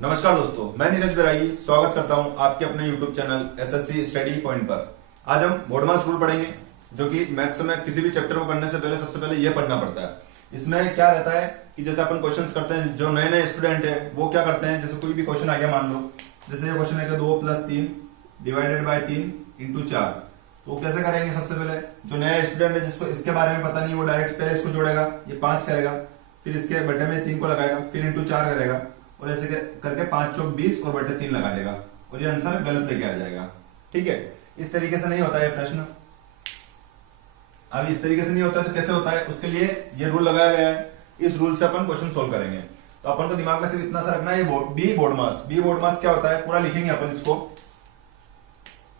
नमस्कार दोस्तों, मैं नीरज बैरागी स्वागत करता हूं आपके अपने YouTube channel SSC study point पर। आज हम बोर्ड मास रूल पढ़ेंगे, जो कि मैथ्स में किसी भी चैप्टर को करने से पहले सबसे पहले ये पढ़ना पड़ता है। इसमें क्या रहता है कि जैसे अपन क्वेश्चंस करते हैं, जो नए नए स्टूडेंट है वो क्या करते हैं, जैसे कोई भी क्वेश्चन आ गया, मान लो जैसे ये क्वेश्चन है कि 2 + 3 डिवाइडेड बाय 3 × 4, तो कैसे करेंगे। सबसे पहले जो नया स्टूडेंट है जिसको इसके बारे में पता नहीं, वो डायरेक्ट पहले इसको जोड़ेगा, ये 5 करेगा, फिर इसके बटे में 3 को लगाएगा, फिर इंटू 4 करेगा और ऐसे करके 5 × 20 और बटे 3 लगा देगा और ये आंसर गलत लेके आ जाएगा। ठीक है, इस तरीके से नहीं होता है प्रश्न। अब इस तरीके से नहीं होता तो कैसे होता है, उसके लिए ये रूल लगाया गया है। इस रूल से अपन क्वेश्चन सोल्व करेंगे। तो अपन को दिमाग में सिर्फ इतना सा रखना है, बी बोर्ड मास। बी बोर्ड मास क्या होता है पूरा लिखेंगे अपन, इसको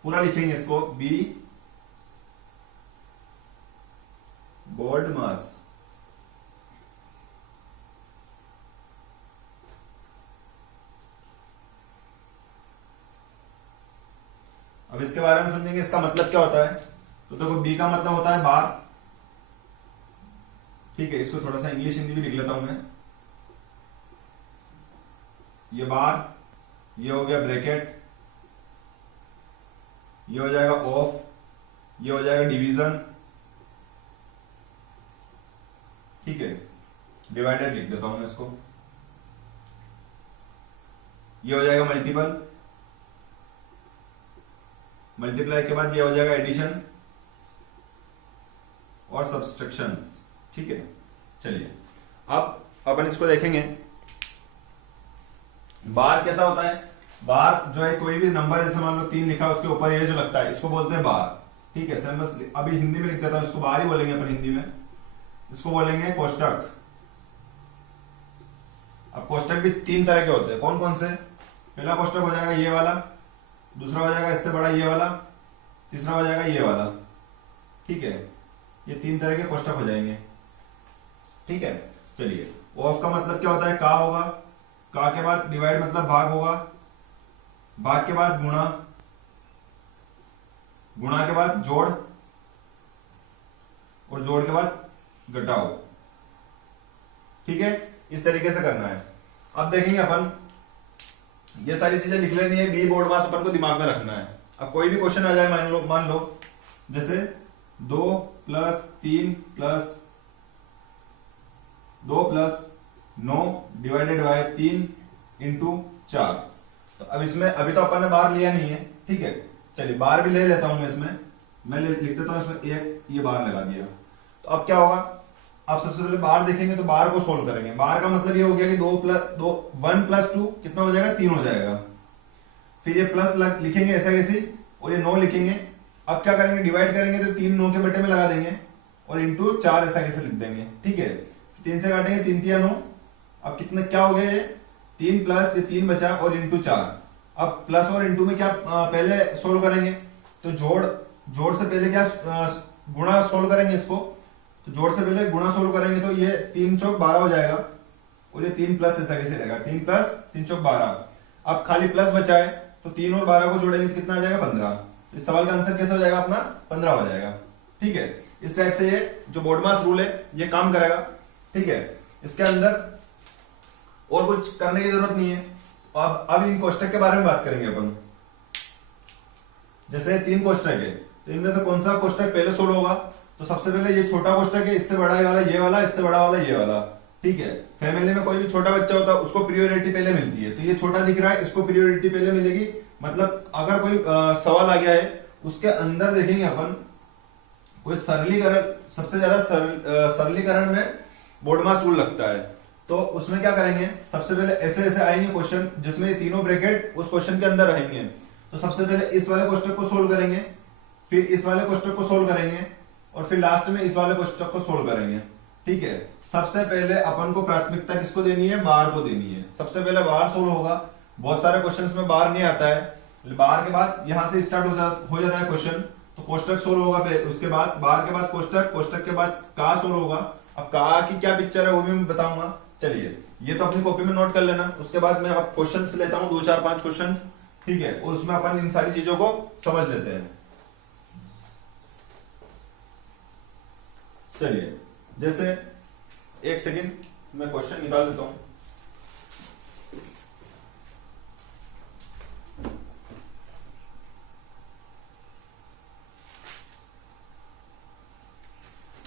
पूरा लिखेंगे, इसको बी बोर्ड मास। अब इसके बारे में समझेंगे, इसका मतलब क्या होता है। तो देखो, बी का मतलब होता है बार। ठीक है, इसको थोड़ा सा इंग्लिश हिंदी भी लिख लेता हूं मैं। ये बार, ये हो गया ब्रैकेट, ये हो जाएगा ऑफ, ये हो जाएगा डिवीजन। ठीक है, डिवाइडेड लिख देता हूं मैं इसको। ये हो जाएगा मल्टीपल, मल्टीप्लाई के बाद ये हो जाएगा एडिशन और सब्सट्रैक्शंस। ठीक है, चलिए अब अपन इसको देखेंगे। बार कैसा होता है। बार जो है, कोई भी नंबर जैसे मान लो 3 लिखा है, उसके ऊपर ये जो लगता है इसको बोलते हैं बार। ठीक है, सर बस अभी हिंदी में लिख देता हूं, इसको बार ही बोलेंगे अपन हिंदी में। इसको बोलेंगे कोष्टक। अब कोष्टक भी 3 तरह के होते हैं। कौन कौन से। पहला कोष्टक हो जाएगा ये वाला, दूसरा हो जाएगा इससे बड़ा ये वाला, तीसरा हो जाएगा ये वाला। ठीक है, ये 3 तरह के कोष्टक हो जाएंगे। ठीक है, चलिए ऑफ का मतलब क्या होता है, का होगा, का के बाद डिवाइड मतलब भाग होगा, भाग के बाद गुणा, गुणा के बाद जोड़ और जोड़ के बाद घटाओ। ठीक है, इस तरीके से करना है। अब देखेंगे अपन, ये सारी चीजें लिख लेनी है। बी बोर्ड मास अपन को दिमाग में रखना है। अब कोई भी क्वेश्चन आ जाए, मान लो जैसे 2 + 3 + 2 + 9 डिवाइडेड बाय 3 × 4। तो अब इसमें अभी तो अपन ने बार लिया नहीं है। ठीक है, चलिए बार भी ले लेता हूं मैं इसमें। मैं लिख देता हूं इसमें एक, ये बार लगा दिया। तो अब क्या होगा, अब सबसे पहले बार देखेंगे तो बार को सोल्व करेंगे। बार का मतलब ये हो गया कि 1 + 2 कितना हो जाएगा, 3 हो जाएगा। फिर ये प्लस लिखेंगे ऐसा कैसे, और ये 9 लिखेंगे। अब क्या करेंगे, डिवाइड करेंगे तो 3 9 के बटे में लगा देंगे और इंटू 4 ऐसा कैसे लिख देंगे। ठीक है, 3 से काटेंगे, 3 × 3 = 9। अब कितना क्या हो गया, ये 3 प्लस ये 3 बचा और इंटू 4। अब प्लस और इंटू में क्या पहले सोल्व करेंगे, तो जोड़ से पहले क्या गुणा सोल्व करेंगे इसको। तो जोड़ से पहले गुणा सोल्व करेंगे तो ये 3 × 4 = 12 हो जाएगा और ये 3 प्लस ऐसा कैसे रहेगा, 3 + 3 × 4 = 12। अब खाली प्लस बचा है तो 3 और 12 को जोड़ेंगे तो कितना आ जाएगा, 15। तो इस सवाल का आंसर कैसा हो जाएगा अपना, 15 हो जाएगा। ठीक है, इस टाइप से ये जो बोर्ड मास रूल है ये काम करेगा। ठीक है, इसके अंदर और कुछ करने की जरूरत नहीं है। अब इन कोष्टक के बारे में बात करेंगे अपन। जैसे 3 कोष्टक है, तो इनमें से कौन सा कोष्टक पहले सोल्व होगा। तो सबसे पहले ये छोटा कोष्टक है, इससे बड़ा वाला ये वाला, इससे बड़ा वाला ये वाला। ठीक है, फैमिली में कोई भी छोटा बच्चा होता है उसको प्रियोरिटी पहले मिलती है। तो ये छोटा दिख रहा है, इसको प्रियोरिटी पहले मिलेगी। मतलब अगर कोई सवाल आ गया है, उसके अंदर देखेंगे अपन कोई सरलीकरण, सबसे ज्यादा सरलीकरण में बोर्ड मास रूल लगता है। तो उसमें क्या करेंगे, सबसे पहले ऐसे ऐसे आएंगे क्वेश्चन जिसमें ये तीनों ब्रैकेट उस क्वेश्चन के अंदर रहेंगे। तो सबसे पहले इस वाले क्वेश्चन को सोल्व करेंगे, फिर इस वाले क्वेश्चन को सोल्व करेंगे और फिर लास्ट में इस वाले क्वेश्चन को सोल्व करेंगे। ठीक है, सबसे पहले अपन को प्राथमिकता किसको देनी है, बार को देनी है। सबसे पहले बार सोल्व होगा। बहुत सारे क्वेश्चंस में बार नहीं आता है, बार के बाद यहां से स्टार्ट हो जाता है क्वेश्चन। तो कोष्टक सोल्व होगा, उसके बाद बार के बाद कोष्टक, कोष्टक के बाद का सोल्व होगा। अब का की क्या पिक्चर है वो भी मैं बताऊंगा। चलिए ये तो अपनी कॉपी में नोट कर लेना। उसके बाद मैं अब क्वेश्चंस लेता हूं, 2 4 5 क्वेश्चंस। ठीक है, और उसमें अपन इन सारी चीजों को समझ लेते हैं। चलिए जैसे एक सेकंड मैं क्वेश्चन निकाल देता हूं।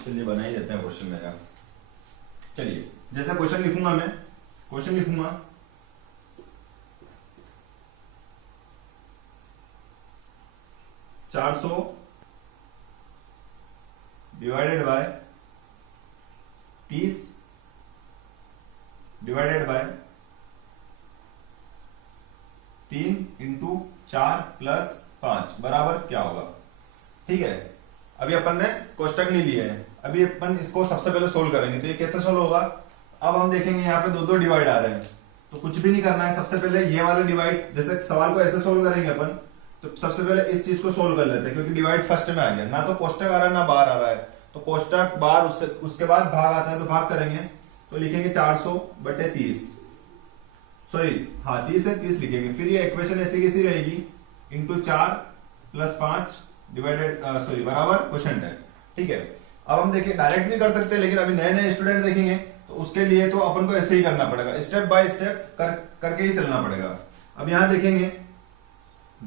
चलिए बना ही देते हैं क्वेश्चन मेरा। चलिए जैसे क्वेश्चन लिखूंगा, मैं क्वेश्चन लिखूंगा 400 divided by 30 divided by 3 into 4 plus 5 बराबर क्या होगा। ठीक है, अभी अपन ने कोष्टक नहीं लिए हैं, अभी अपन इसको सबसे पहले सोल्व करेंगे। तो ये कैसे सोल्व होगा, अब हम देखेंगे यहाँ पे दो डिवाइड आ रहे हैं, तो कुछ भी नहीं करना है। सबसे पहले ये वाला डिवाइड, जैसे सवाल को ऐसे सोल्व करेंगे अपन, तो सबसे पहले इस चीज को सोल्व कर लेते हैं, क्योंकि डिवाइड फर्स्ट में आ गया, ना तो कोष्टक आ रहा है ना बाहर आ रहा है। तो कोष्टक बाहर, उसके बाद भाग आता है, तो भाग करेंगे तो लिखेंगे 400 बटे 30, सॉरी हाँ 30 है 30 लिखेंगे। फिर ये इक्वेशन ऐसी कैसी रहेगी, इंटू 4 प्लस 5 डिवाइडेड सॉरी बराबर क्वोशंट है। ठीक है, अब हम देखिए डायरेक्ट भी कर सकते हैं, लेकिन अभी नए नए स्टूडेंट देखेंगे तो उसके लिए तो अपन को ऐसे ही करना पड़ेगा, स्टेप बाय स्टेप करके ही चलना पड़ेगा। अब यहाँ देखेंगे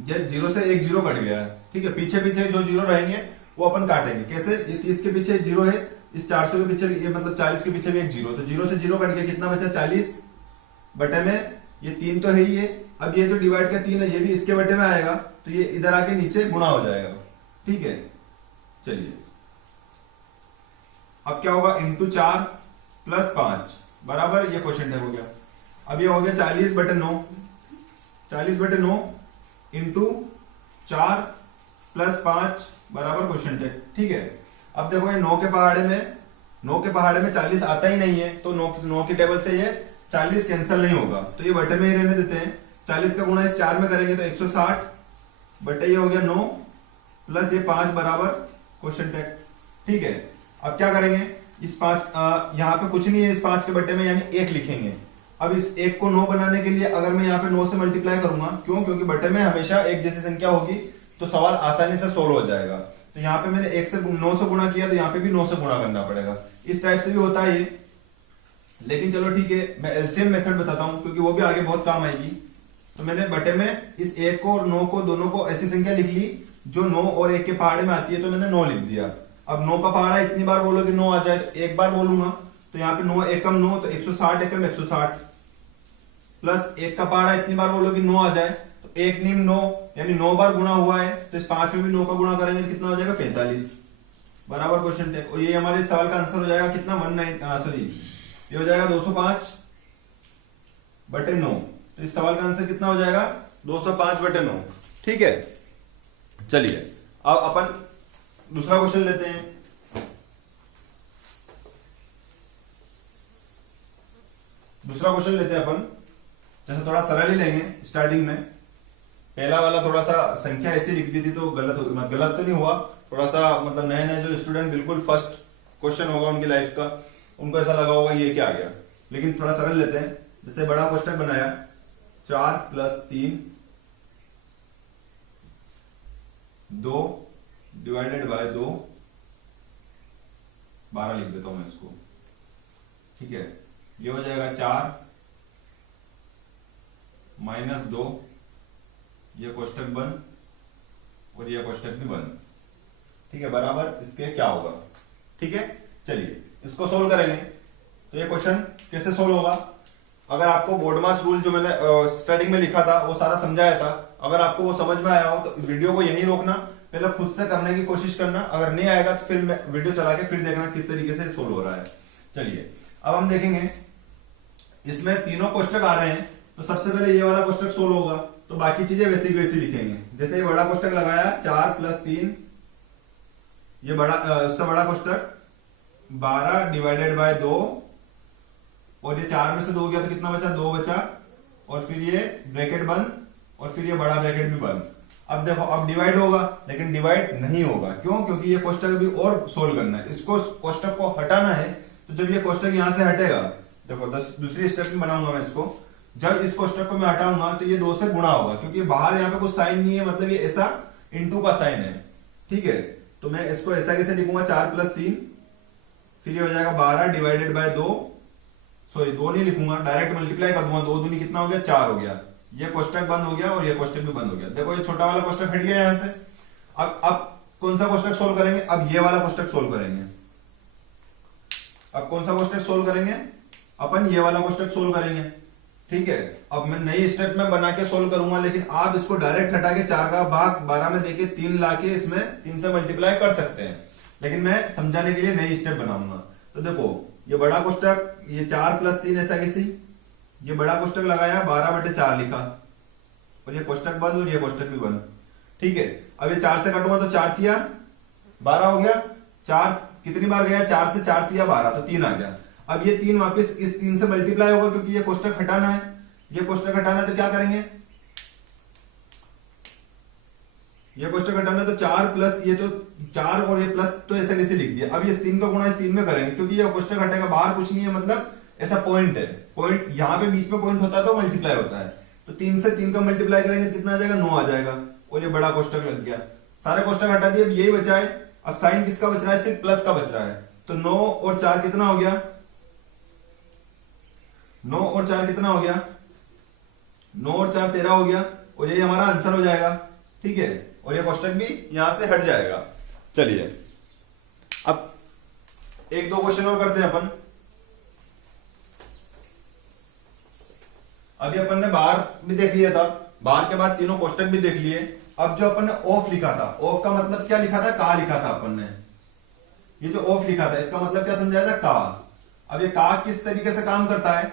ये 0 से एक 0 कट गया है। ठीक है, पीछे पीछे जो 0 रहेंगे वो अपन काटेंगे। कैसे, ये 30 के पीछे 0 है, इस 400 के पीछे ये मतलब 40 के पीछे भी एक 0, तो 0 से 0 कट गया, कितना बचा 40 बटे में ये 3 तो है ही है। अब ये जो डिवाइड का 3 है ये भी इसके बटे में आएगा, तो ये इधर आके नीचे गुणा हो जाएगा। ठीक है, चलिए अब क्या होगा, इंटू 4 प्लस 5 बराबर ये क्वेश्चन है हो गया। अब ये हो गया 40 बटे 9, 40 बटे 9 इंटू 4 प्लस 5 बराबर क्वेश्चन है। ठीक है, अब देखो ये 9 के पहाड़े में 40 आता ही नहीं है, तो 9 की टेबल से ये 40 कैंसिल नहीं होगा, तो ये बटे में ही रहने देते हैं। 40 का गुणा इस 4 में करेंगे तो 160 बटे ये हो गया 9 प्लस ये 5 बराबर क्वेश्चन टैग। ठीक है, अब क्या करेंगे, इस 5 यहाँ पे कुछ नहीं है, इस 5 के बटे में यानी 1 लिखेंगे। अब इस 1 को 9 बनाने के लिए अगर मैं यहाँ पे 9 से मल्टीप्लाई करूंगा, क्यों, क्योंकि बटे में हमेशा एक जैसी संख्या होगी, तो सवाल आसानी से सोल्व हो जाएगा। तो यहाँ पे मैंने 1 से 9 से गुणा किया, तो यहाँ पे भी 9 से गुणा करना पड़ेगा। इस टाइप से भी होता है ये, लेकिन चलो ठीक है, मैं एलसीएम मेथड बताता हूं क्योंकि वो भी आगे बहुत काम आएगी। तो मैंने बटे में इस 1 को और 9 को दोनों को ऐसी संख्या लिख ली जो 9 और 1 के पहाड़े में आती है, तो मैंने 9 लिख दिया। अब 9 का पहाड़ा इतनी बार बोलो कि 9 आ जाए, तो एक बार बोलूंगा, तो यहाँ पे 9 एकम 9, तो 160 एकम 160 प्लस 1 का पहाड़ा इतनी बार बोलो कि 9 आ जाए, तो 1 नीम 9 यानी 9 बार गुणा हुआ है, तो इस 5 में भी 9 का गुणा करेंगे तो कितना हो जाएगा 45 बराबर क्वेश्चन टैग। और ये हमारे सवाल का आंसर हो जाएगा कितना 19 सॉरी ये हो जाएगा 205 बटे 9। तो इस सवाल का आंसर कितना हो जाएगा 205 बटे 9। ठीक है, चलिए अब अपन दूसरा क्वेश्चन लेते हैं। दूसरा क्वेश्चन लेते हैं अपन, जैसे थोड़ा सरल ही लेंगे स्टार्टिंग में। पहला वाला थोड़ा सा संख्या ऐसी लिख दी थी तो गलत तो नहीं हुआ, थोड़ा सा मतलब नए नए जो स्टूडेंट बिल्कुल फर्स्ट क्वेश्चन होगा उनकी लाइफ का, उनको ऐसा लगा होगा ये क्या आ गया, लेकिन थोड़ा सरल लेते हैं। जैसे बड़ा क्वेश्चन बनाया 4 प्लस 3 2 डिवाइडेड बाय 2 12 लिख देता हूं मैं इसको। ठीक है, ये हो जाएगा 4 माइनस 2, ये कोष्टक बंद और ये कोष्टक भी बंद। ठीक है, बराबर इसके क्या होगा। ठीक है, चलिए इसको सोल्व करेंगे। तो ये क्वेश्चन कैसे सोल्व होगा, अगर आपको बोर्ड मास रूल जो मैंने स्टार्टिंग में लिखा था वो सारा समझाया था, अगर आपको वो समझ में आया हो तो वीडियो को यहीं रोकना, पहले खुद से करने की कोशिश करना, अगर नहीं आएगा तो फिर वीडियो चला के फिर देखना किस तरीके से सोल्व हो रहा है। चलिए अब हम देखेंगे, इसमें तीनों कोष्टक आ रहे हैं, तो सबसे पहले ये वाला कोष्टक सोल्व होगा, तो बाकी चीजें वैसी वैसी लिखेंगे। जैसे ये बड़ा कोष्टक लगाया 4 प्लस 3, ये बड़ा उससे बड़ा कोष्टक 12 डिवाइडेड बाय 2, और ये 4 में से 2 गया तो कितना बचा 2 बचा, और फिर ये ब्रैकेट बंद और फिर ये बड़ा ब्रैकेट भी बंद। अब देखो अब डिवाइड होगा, लेकिन डिवाइड नहीं होगा, क्यों, क्योंकि ये कोष्टक अभी और सोल्व करना है, इसको कोष्टक को हटाना है। तो जब ये कोष्टक यहां से हटेगा, देखो दूसरी स्टेप में बनाऊंगा मैं इसको, जब इस कोष्टक को मैं हटाऊंगा तो ये 2 से गुणा होगा, क्योंकि बाहर यहाँ पे कुछ साइन नहीं है, मतलब ये ऐसा इंटू का साइन है। ठीक है, तो मैं इसको ऐसा कैसे लिखूंगा 4 प्लस 3, फिर ये हो जाएगा 12 डिवाइडेड बाय 2, सॉरी 2 नहीं लिखूंगा, डायरेक्ट मल्टीप्लाई कर दूंगा, 2 दूनी कितना हो गया 4 हो गया, ये कोष्टक बंद हो गया और ये कोष्टक भी बंद हो गया। देखो ये छोटा वाला कोष्टक हट गया यहां से। अब कौन सा कोष्टक सोल्व करेंगे, अब ये वाला कोष्टक सोल्व करेंगे। अब कौन सा कोष्टक सोल्व करेंगे, अपन ये वाला कोष्टक सोल्व करेंगे, ठीक है। अब मैं नई स्टेप में बना के सोल्व करूंगा, लेकिन आप इसको डायरेक्ट हटा के 4 का भाग 12 में देके 3 लाके इसमें 3 से मल्टीप्लाई कर सकते हैं, लेकिन मैं समझाने के लिए नई स्टेप बनाऊंगा। तो देखो ये बड़ा कोष्टक, ये 4 + 3 ऐसा कैसी, ये बड़ा कोष्टक लगाया 12/4 लिखा, और ये कोष्टक बंद और ये कोष्टक भी बंद, ठीक है। अब ये 4 से कटूंगा तो 4 तिया 12 हो गया, 4 कितनी बार गया, 4 से 4 तिया 12, तो 3 आ गया। अब ये 3 वापस इस 3 से मल्टीप्लाई होगा, क्योंकि ये कोष्टक हटाना है, ये कोष्टक हटाना है, तो क्या करेंगे, ये कोष्टक हटाना है तो 4 प्लस ये तो 4 और ये प्लस, तो ऐसा कैसे लिख दिया। अब ये 3 का गुणा इस 3 में करेंगे, क्योंकि ये कोष्टक हटेगा, बाहर कुछ नहीं है, मतलब ऐसा पॉइंट है, पॉइंट यहाँ पे बीच में पॉइंट होता है तो मल्टीप्लाई होता है, तो 3 से 3 का मल्टीप्लाई करेंगे कितना आ जाएगा, 9 आ जाएगा, और ये बड़ा कोष्टक लग गया। सारे कोष्टक हटा दिए, अब यही बचा है। अब साइन किसका बच रहा है, सिर्फ प्लस का बच रहा है, तो 9 और 4 कितना हो गया, 9 और 4 कितना हो गया, 9 और 4 13 हो गया, और ये हमारा आंसर हो जाएगा, ठीक है। और ये कोष्टक भी यहां से हट जाएगा। चलिए अब 1-2 क्वेश्चन और करते हैं अपन। अभी अपन ने बार भी देख लिया था, बार के बाद तीनों कोष्टक भी देख लिए। अब जो अपन ने ऑफ लिखा था, ऑफ का मतलब क्या लिखा था, का लिखा था अपन ने, ये जो ऑफ लिखा था इसका मतलब क्या समझाया था, का। अब ये का किस तरीके से काम करता है,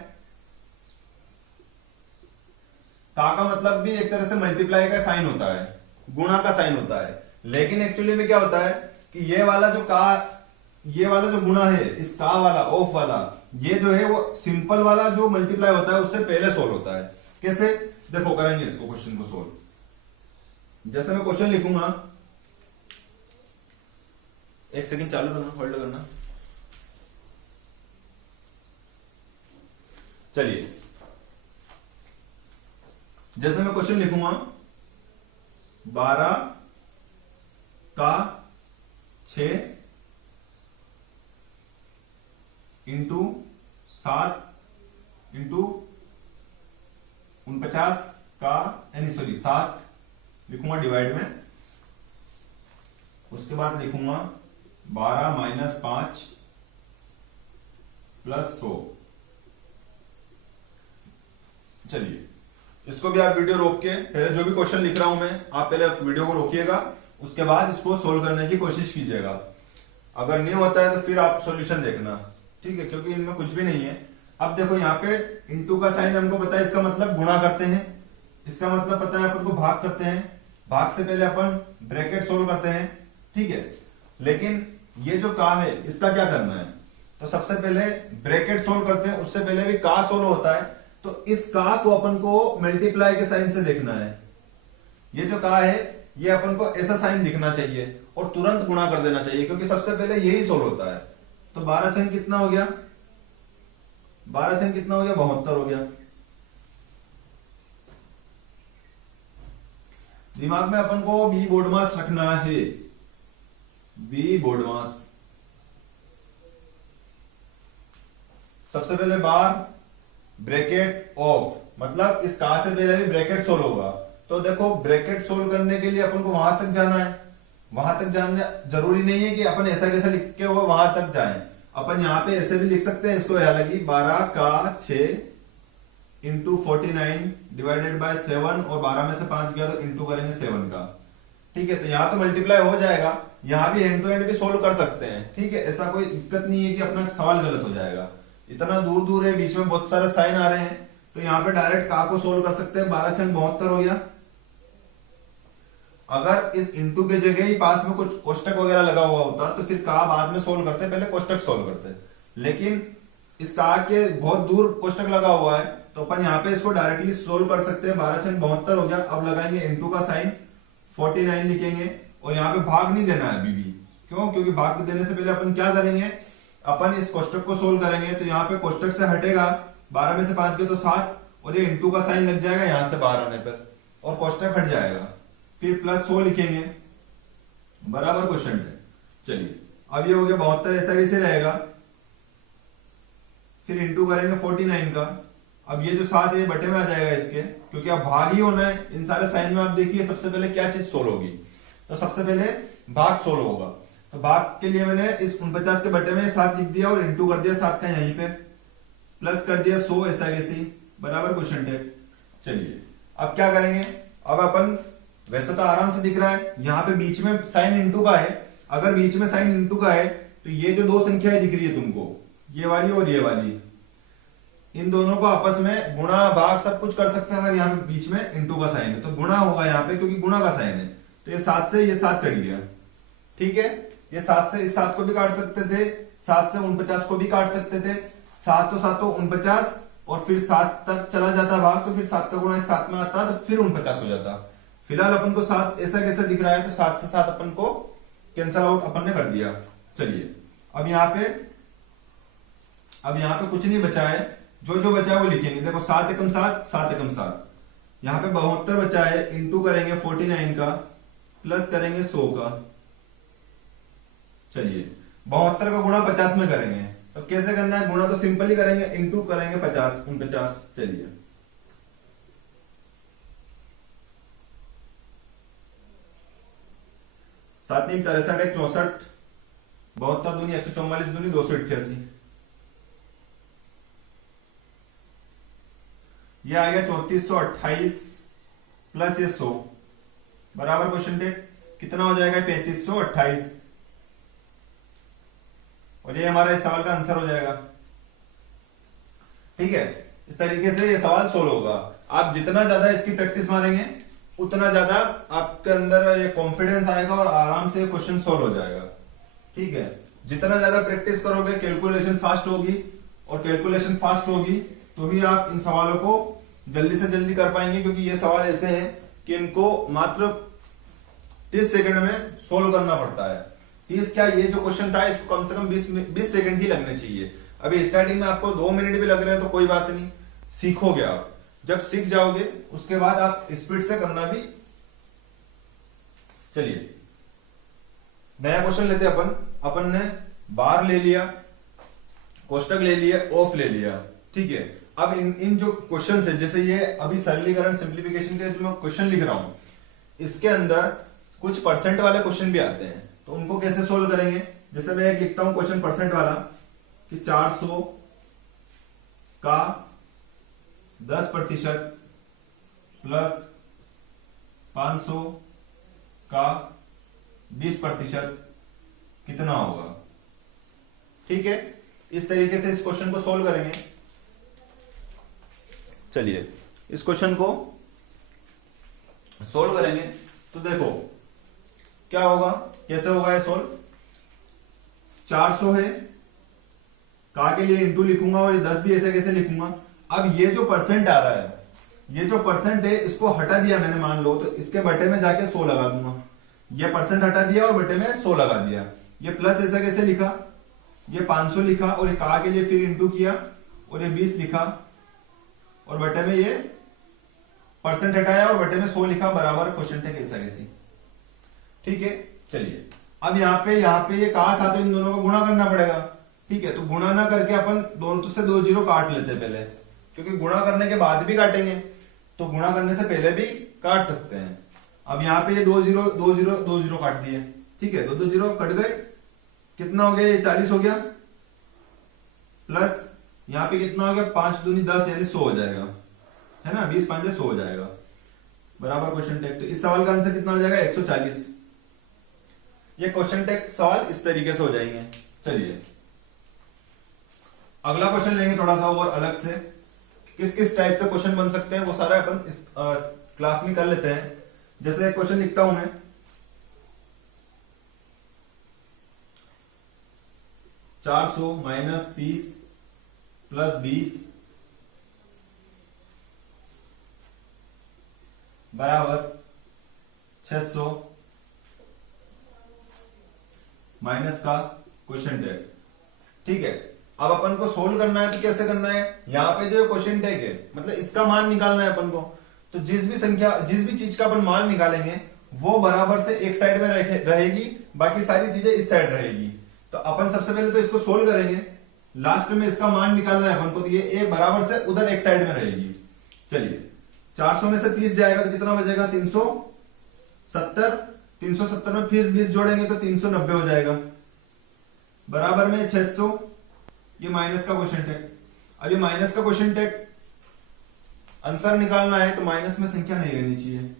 का मतलब भी एक तरह से मल्टीप्लाई का साइन होता है, गुणा का साइन होता है, लेकिन एक्चुअली में क्या होता है कि ये वाला जो का, ये वाला जो गुणा है, इस का वाला ऑफ वाला, ये जो है वो सिंपल वाला जो मल्टीप्लाई होता है उससे पहले सोल्व होता है। कैसे, देखो करेंगे इसको क्वेश्चन को सोल्व। जैसे मैं क्वेश्चन लिखूंगा, एक सेकंड चालू करना, होल्ड करना। चलिए जैसे मैं क्वेश्चन लिखूंगा 12 का 6 इंटू 7 इंटू 49 का, यानी सॉरी 7 लिखूंगा डिवाइड में, उसके बाद लिखूंगा 12 - 5 + 100। चलिए इसको भी आप वीडियो रोक के, पहले जो भी क्वेश्चन लिख रहा हूं मैं, आप पहले वीडियो को रोकिएगा, उसके बाद इसको सोल्व करने की कोशिश कीजिएगा। अगर नहीं होता है तो फिर आप सॉल्यूशन देखना, ठीक है, क्योंकि इनमें कुछ भी नहीं है। अब देखो यहाँ पे इंटू का साइन हमको पता है, इसका मतलब गुणा करते हैं, इसका मतलब पता है अपन को भाग करते हैं, भाग से पहले अपन ब्रैकेट सोल्व करते हैं, ठीक है। लेकिन ये जो का है इसका क्या करना है, तो सबसे पहले ब्रैकेट सोल्व करते हैं, उससे पहले भी का सोल्व होता है, तो इस का को अपन को मल्टीप्लाई के साइन से देखना है। ये जो का है ये अपन को ऐसा साइन दिखना चाहिए और तुरंत गुणा कर देना चाहिए, क्योंकि सबसे पहले यही सोल्व होता है। तो 12 छंग कितना हो गया, 12 छंग कितना हो गया, 72 हो गया। दिमाग में अपन को बी बोर्ड मास रखना है, बी बोर्ड मास। सबसे पहले बार ब्रैकेट ऑफ, मतलब इस का से पहले भी ब्रैकेट सोल्व होगा, तो देखो ब्रैकेट सोल्व करने के लिए अपन को वहां तक जाना है, वहां तक जाना जरूरी नहीं है कि अपन ऐसा कैसा लिख के वो वहां तक जाएं, अपन यहाँ पे ऐसे भी लिख सकते हैं इसको, हालांकि 12 का 6 इंटू 49 डिवाइडेड बाय 7, और 12 में से 5 गया तो इंटू करेंगे 7 का, ठीक है। तो यहाँ तो मल्टीप्लाई हो जाएगा, यहाँ भी एंड टू एंड भी सोल्व कर सकते हैं, ठीक है, ऐसा कोई दिक्कत नहीं है कि अपना सवाल गलत हो जाएगा। इतना दूर दूर है, बीच में बहुत सारे साइन आ रहे हैं, तो यहाँ पे डायरेक्ट का को सोल्व कर सकते हैं। 12 छंग 72 हो गया। अगर इस इंटू के जगह ही पास में कुछ कोष्टक वगैरह लगा हुआ होता तो फिर का बाद में सोल्व करते, पहले कोष्टक सोल्व करते, लेकिन इस का के बहुत दूर कोष्टक लगा हुआ है, तो अपन यहाँ पे इसको डायरेक्टली सोल्व कर सकते हैं। 12 छंग 72 हो गया। अब लगाएंगे इंटू का साइन, 49 लिखेंगे, और यहाँ पे भाग नहीं देना है अभी भी। क्यों, क्योंकि भाग देने से पहले अपन क्या करेंगे, अपन इस कोष्टक को सोल्व करेंगे, तो यहाँ पे कोष्टक से हटेगा, 12 में से 5 गए तो 7, और ये इंटू का साइन लग जाएगा यहाँ से बाहर आने पर, और कोष्टक हट जाएगा, फिर प्लस 100 लिखेंगे, बराबर क्वेश्चन है। चलिए अब ये हो गया 72, ऐसा कैसे रहेगा, फिर इंटू करेंगे 49 का। अब ये जो 7 है बटे में आ जाएगा इसके, क्योंकि अब भाग ही होना है। इन सारे साइन में आप देखिए सबसे पहले क्या चीज सोल्व होगी, तो सबसे पहले भाग सोल्व होगा। तो भाग के लिए मैंने इस 49 के बटे में 7 लिख दिया और इंटू कर दिया 7 का यहीं पे, प्लस कर दिया 100 ऐसा कैसे बराबर क्वेश्चन टेक। चलिए अब क्या करेंगे, अब अपन वैसे तो आराम से दिख रहा है, यहाँ पे बीच में साइन इंटू का है, अगर बीच में साइन इंटू का है तो ये जो दो संख्याएं दिख रही है तुमको, ये वाली और ये वाली, इन दोनों को आपस में गुणा भाग सब कुछ कर सकते हैं। अगर यहाँ पे बीच में इंटू का साइन है तो गुणा होगा यहाँ पे, क्योंकि गुणा का साइन है। तो ये 7 से ये 7 कट गया, ठीक है। ये 7 से इस 7 को भी काट सकते थे, 7 से 49 को भी काट सकते थे। 7 तो 7 तो 49 और फिर 7 तक चला जाता भाग, तो फिर 7 का गुणा 7 में आता तो फिर 49 हो जाता। फिलहाल अपन को 7 ऐसा कैसे दिख रहा है, तो 7 से 7 अपन को कैंसल आउट अपन ने कर दिया। चलिए अब यहाँ पे कुछ नहीं बचा है, जो जो बचा है वो लिखेंगे। देखो 7 एकम 7, 7 एकम 7, यहाँ पे 72 बचा है, इंटू करेंगे 49 का, प्लस करेंगे 100 का। चलिए 72 का गुणा 50 में करेंगे, तो कैसे करना है गुणा, तो सिंपल ही करेंगे, इंटू करेंगे 50 49। चलिए 7 3 63 1 64, 72 दूनी 144 दूनी 288, ये आ गया 3428 प्लस ये 100 बराबर क्वेश्चन टेक कितना हो जाएगा 3528, और ये हमारा इस सवाल का आंसर हो जाएगा। ठीक है, इस तरीके से ये सवाल सोल्व होगा। आप जितना ज्यादा इसकी प्रैक्टिस मारेंगे उतना ज्यादा आपके अंदर ये कॉन्फिडेंस आएगा और आराम से क्वेश्चन सोल्व हो जाएगा। ठीक है, जितना ज्यादा प्रैक्टिस करोगे कैलकुलेशन फास्ट होगी, और कैलकुलेशन फास्ट होगी तो ही आप इन सवालों को जल्दी से जल्दी कर पाएंगे, क्योंकि ये सवाल ऐसे हैं कि इनको मात्र 30 सेकंड में सोल्व करना पड़ता है। 30 क्या, ये जो क्वेश्चन था इसको कम से कम 20 सेकंड ही लगने चाहिए। अभी स्टार्टिंग में आपको 2 मिनट भी लग रहे हैं तो कोई बात नहीं, सीखोगे आप। जब सीख जाओगे उसके बाद आप स्पीड से करना भी। चलिए नया क्वेश्चन लेते अपन ने बार ले लिया, कोष्टक ले लिया, ऑफ ले लिया। ठीक है, अब इन जो क्वेश्चन है, जैसे ये अभी सरलीकरण सिंप्लीफिकेशन के जो मैं क्वेश्चन लिख रहा हूं, इसके अंदर कुछ परसेंट वाले क्वेश्चन भी आते हैं, तो उनको कैसे सोल्व करेंगे। जैसे मैं एक लिखता हूं क्वेश्चन परसेंट वाला कि 400 का 10% प्लस 500 का 20% कितना होगा। ठीक है, इस तरीके से इस क्वेश्चन को सोल्व करेंगे। चलिए इस क्वेश्चन को सोल्व करेंगे तो देखो क्या होगा, कैसे होगा ये सोल्व। 400 है, का के लिए इंटू लिखूंगा और ये 10 भी ऐसे कैसे लिखूंगा। अब ये जो परसेंट आ रहा है, ये जो परसेंट है इसको हटा दिया मैंने मान लो, तो इसके बटे में जाके 100 लगा दूंगा। ये परसेंट हटा दिया और बटे में 100 लगा दिया। ये प्लस ऐसा कैसे लिखा, ये 500 लिखा और ये का के लिए फिर इंटू किया और ये 20 लिखा और बटे में ये परसेंट हटाया और बटे में 100 लिखा बराबर क्वेश्चन टेक ऐसा कैसे। ठीक है, चलिए अब यहाँ पे ये कहा था तो इन दोनों को गुणा करना पड़ेगा। ठीक है, तो गुणा ना करके अपन दोनों से 2 जीरो काट लेते हैं पहले, क्योंकि गुणा करने के बाद भी काटेंगे तो गुणा करने से पहले भी काट सकते हैं। अब यहाँ पे ये 2 जीरो काट दिए। ठीक है, 2 जीरो कट गए, कितना हो गया, ये 40 हो गया, प्लस यहाँ पे कितना हो गया 5 दूनी 10 यानी 100 हो जाएगा, है ना। 20 5 100 हो जाएगा बराबर क्वेश्चन टेक। तो इस सवाल का आंसर कितना हो जाएगा 140। ये क्वेश्चन टेक सवाल इस तरीके से हो जाएंगे। चलिए अगला क्वेश्चन लेंगे थोड़ा सा और अलग से, किस किस टाइप से क्वेश्चन बन सकते हैं वो सारा अपन इस क्लास में कर लेते हैं। जैसे क्वेश्चन लिखता हूं मैं, 400 माइनस 30 प्लस 20 बराबर 600 माइनस का क्वेश्चन टैग। ठीक है, अब अपन को सोल्व करना है तो कैसे करना है, यहाँ पे जो क्वेश्चन टैग है मतलब इसका मान निकालना है अपन को। तो जिस भी चीज का अपन मान निकालेंगे वो बराबर से एक साइड में रहेगी, बाकी सारी चीजें इस साइड रहेगी। तो अपन सबसे पहले तो इसको सोल्व करेंगे, लास्ट में इसका मान निकालना है अपन को, तो ये ए बराबर से उधर एक साइड में रहेगी। चलिए 400 में से 30 जाएगा तो कितना बचेगा 370, 370 में फिर 20 जोड़ेंगे तो 390 हो जाएगा, बराबर में 600। ये माइनस का क्वेश्चन टैग। अब ये माइनस का क्वेश्चन टैग आंसर निकालना है तो माइनस में संख्या नहीं रहनी चाहिए।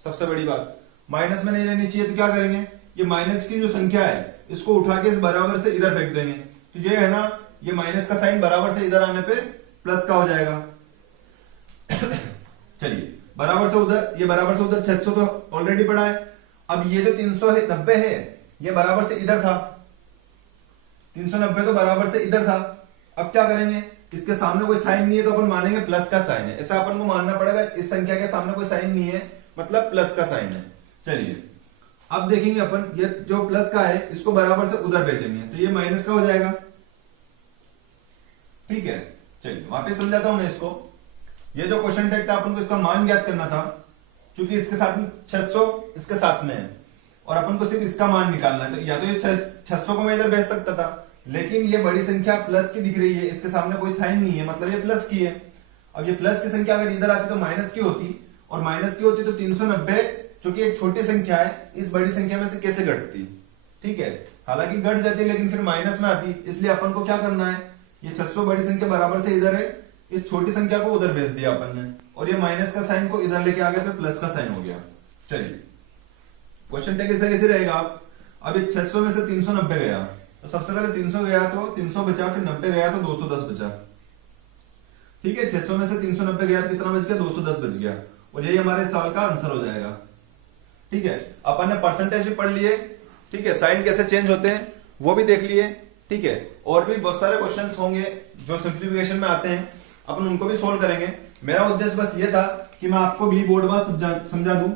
सबसे बड़ी बात, माइनस में नहीं रहनी चाहिए तो क्या करेंगे, ये माइनस की जो संख्या है इसको उठा के इस बराबर से इधर फेंक देंगे। तो ये है ना, ये माइनस का साइन बराबर से इधर आने पे प्लस का हो जाएगा। चलिए बराबर से उधर, ये बराबर से उधर 600 तो ऑलरेडी पड़ा है। अब ये जो 390 है ये बराबर से इधर था, 390 तो बराबर से इधर था। अब क्या करेंगे, इसके सामने कोई साइन नहीं है तो अपन मानेंगे प्लस का साइन है, ऐसा अपन को मानना पड़ेगा। इस संख्या के सामने कोई साइन नहीं है मतलब प्लस का साइन है। चलिए अब देखेंगे अपन, ये जो प्लस का है इसको बराबर से उधर भेजेंगे तो ये माइनस का हो जाएगा। ठीक है, चलिए वापस समझाता हूं मैं इसको। ये जो क्वेश्चन टैग था अपन को इसका मान ज्ञात करना था, क्योंकि इसके साथ में 600 इसके साथ में है और अपन को सिर्फ इसका मान निकालना है। तो या तो इस 600 को मैं इधर भेज सकता था, लेकिन ये बड़ी संख्या प्लस की दिख रही है, इसके सामने कोई साइन नहीं है मतलब ये प्लस की है। अब ये प्लस की संख्या अगर इधर आती तो माइनस की होती, और माइनस की होती तो 390 जो कि एक छोटी संख्या है इस बड़ी संख्या में से कैसे घटती। ठीक है, हालांकि घट जाती लेकिन फिर माइनस में आती, इसलिए अपन को क्या करना है, ये 600 बड़ी संख्या बराबर से इधर है, इस छोटी संख्या को उधर भेज दिया अपन ने, और ये माइनस का साइन को इधर लेके आ गया तो प्लस का साइन हो गया। चलिए क्वेश्चन टैग कैसे रहेगा। आप अब 600 में से 390 गया तो सबसे पहले 300 गया तो 300 बचा, फिर 90 गया तो 210 बचा। ठीक है, 600 में से 390 गया तो कितना बच गया, 210 बच गया, और यही हमारे सवाल का आंसर हो जाएगा। ठीक है, अपन ने परसेंटेज भी पढ़ लिए, ठीक है, साइन कैसे चेंज होते हैं वो भी देख लिए। ठीक है, और भी बहुत सारे क्वेश्चंस होंगे जो सिंप्लीफिकेशन में आते हैं, अपन उनको भी सोल्व करेंगे। मेरा उद्देश्य बस ये था कि मैं आपको भी बोर्ड वाइज समझा दूं।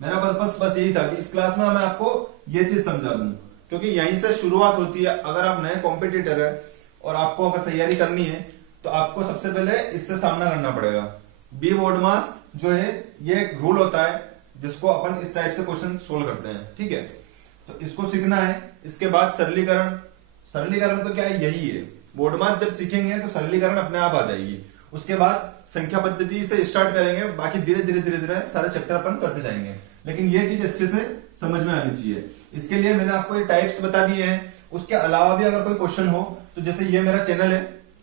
मेरा पर्पस बस यही था कि इस क्लास में मैं आपको ये चीज समझा दूं, क्योंकि यहीं से शुरुआत होती है। अगर आप नए कॉम्पिटिटर है और आपको अगर तैयारी करनी है तो आपको सबसे पहले इससे सामना करना पड़ेगा। बी बोर्ड मास जो है ये एक रूल होता है जिसको अपन इस टाइप से क्वेश्चन सोल्व करते हैं। ठीक है, तो इसको सीखना है। इसके बाद सरलीकरण, सरलीकरण तो क्या है, यही है। बोर्ड मास जब सीखेंगे तो सरलीकरण अपने आप आ जाएगी। उसके बाद संख्या पद्धति से स्टार्ट करेंगे, बाकी धीरे धीरे धीरे धीरे सारे चैप्टर अपन करते जाएंगे, लेकिन ये चीज अच्छे से समझ में आनी चाहिए। इसके लिए मैंने आपको ये टाइप्स बता दिए हैं। उसके अलावा भी अगर कोई क्वेश्चन हो तो जैसे ये मेरा चैनल है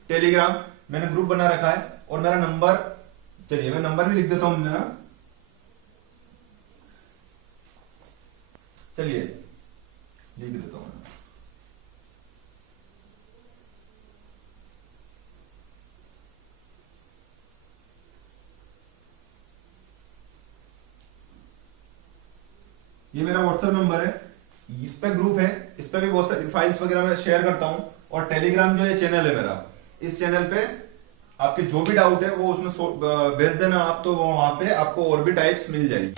टेलीग्राम, मैंने ग्रुप बना रखा है, और मेरा नंबर, चलिए मैं नंबर भी लिख देता हूं मेरा, चलिए लिख देता हूं। ये मेरा व्हाट्सएप नंबर है, इस पे ग्रुप है, इस पे भी बहुत सारी फाइल्स वगैरह मैं शेयर करता हूं। और टेलीग्राम जो ये चैनल है मेरा, इस चैनल पे आपके जो भी डाउट है वो उसमें भेज देना आप, तो वहां पे आपको और भी टाइप्स मिल जाएगी।